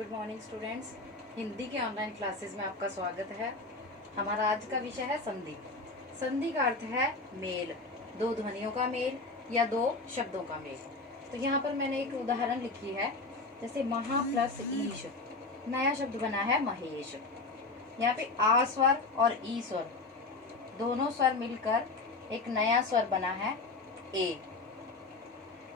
Good morning students. Hindi के online classes में आपका स्वागत है। हमारा आज का विषय है संधि। संधि का अर्थ है मेल, दो ध्वनियों का मेल या दो शब्दों का मेल। तो यहाँ पर मैंने एक उदाहरण लिखी है, जैसे महा प्लस ईश, नया शब्द बना है महेश। यहाँ पे आ स्वर और ई स्वर, दोनों स्वर मिलकर एक नया स्वर बना है ए।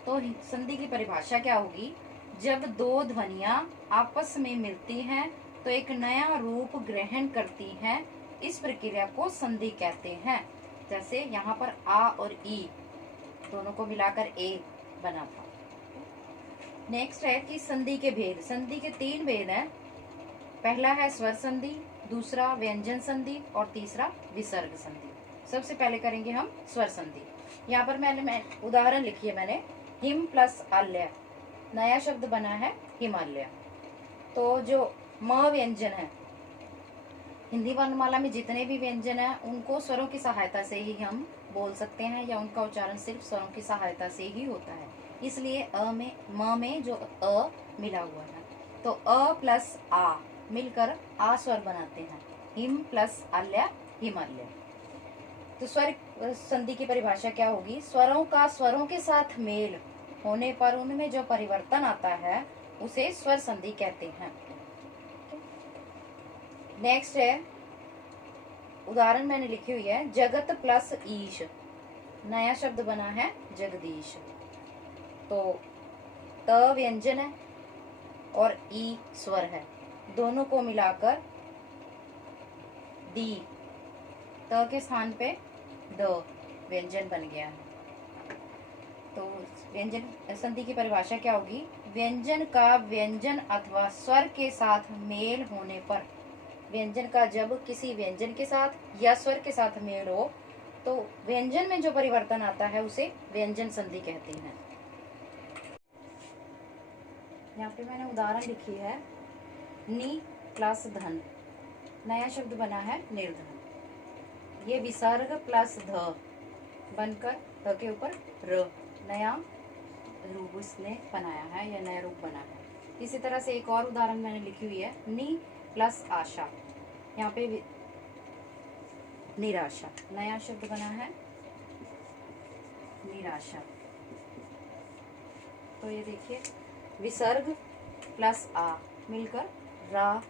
तो संधि की परिभाषा क्या होगी? जब दो ध्वनियां आपस में मिलती हैं तो एक नया रूप ग्रहण करती हैं, इस प्रक्रिया को संधि कहते हैं। जैसे यहाँ पर आ और ई दोनों को मिलाकर ए बना था। नेक्स्ट है कि संधि के भेद। संधि के तीन भेद हैं। पहला है स्वर संधि, दूसरा व्यंजन संधि और तीसरा विसर्ग संधि। सबसे पहले करेंगे हम स्वर संधि। यहाँ पर मैंने उदाहरण लिखी है, मैंने हिम प्लस आल्य, नया शब्द बना है हिमालय। तो जो म व्यंजन है, हिंदी वर्णमाला में जितने भी व्यंजन है उनको स्वरों की सहायता से ही हम बोल सकते हैं, या उनका उच्चारण सिर्फ स्वरों की सहायता से ही होता है। इसलिए अ में म में जो अ मिला हुआ है, तो अ प्लस आ मिलकर आ स्वर बनाते हैं। हिम प्लस आल्य हिमालय। तो स्वर संधि की परिभाषा क्या होगी? स्वरों का स्वरों के साथ मेल होने पर उनमें जो परिवर्तन आता है उसे स्वर संधि कहते हैं। नेक्स्ट है, उदाहरण मैंने लिखी हुई है, जगत प्लस ईश, नया शब्द बना है जगदीश। तो त व्यंजन है और ई स्वर है, दोनों को मिलाकर दी, त के स्थान पे द व्यंजन बन गया है। तो व्यंजन संधि की परिभाषा क्या होगी? व्यंजन का व्यंजन अथवा स्वर के साथ मेल होने पर, व्यंजन का जब किसी व्यंजन के साथ या स्वर के साथ मेल हो तो व्यंजन में जो परिवर्तन आता है उसे व्यंजन संधि कहते हैं। यहाँ पे मैंने उदाहरण लिखी है, नी प्लस धन, नया शब्द बना है निर्धन। ये विसर्ग प्लस ध बनकर ध के ऊपर र, नया रूप उसने बनाया है या नया रूप बना है। इसी तरह से एक और उदाहरण मैंने लिखी हुई है, नी प्लस आशा, यहाँ पे निराशा, नया शब्द बना है निराशा। तो ये देखिए, विसर्ग प्लस आ मिलकर रा,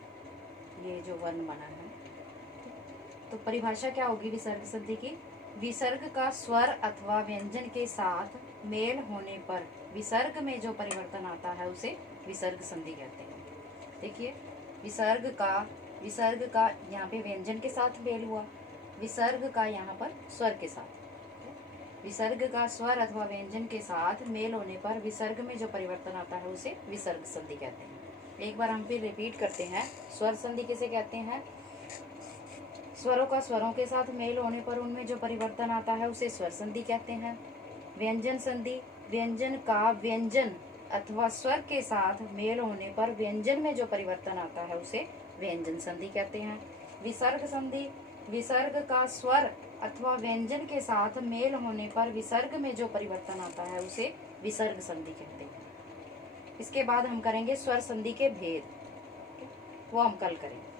ये जो वर्ण बना है। तो परिभाषा क्या होगी विसर्ग संधि की? विसर्ग का स्वर अथवा व्यंजन के साथ मेल होने पर विसर्ग में जो परिवर्तन आता है उसे विसर्ग संधि कहते हैं। देखिए, विसर्ग का यहाँ पे व्यंजन के साथ मेल हुआ, विसर्ग का यहाँ पर स्वर के साथ। विसर्ग का स्वर अथवा व्यंजन के साथ मेल होने पर विसर्ग में जो परिवर्तन आता है उसे विसर्ग संधि कहते हैं। एक बार हम फिर रिपीट करते हैं, स्वर संधि किसे कहते हैं? स्वरों का स्वरों के साथ मेल होने पर उनमें जो परिवर्तन आता है उसे स्वर संधि कहते हैं। व्यंजन संधि, व्यंजन का व्यंजन अथवा स्वर के साथ मेल होने पर व्यंजन में जो परिवर्तन आता है उसे व्यंजन संधि कहते हैं। विसर्ग संधि, विसर्ग का स्वर अथवा व्यंजन के साथ मेल होने पर विसर्ग में जो परिवर्तन आता है उसे विसर्ग संधि कहते हैं। इसके बाद हम करेंगे स्वर संधि के भेद, वो हम कल करेंगे।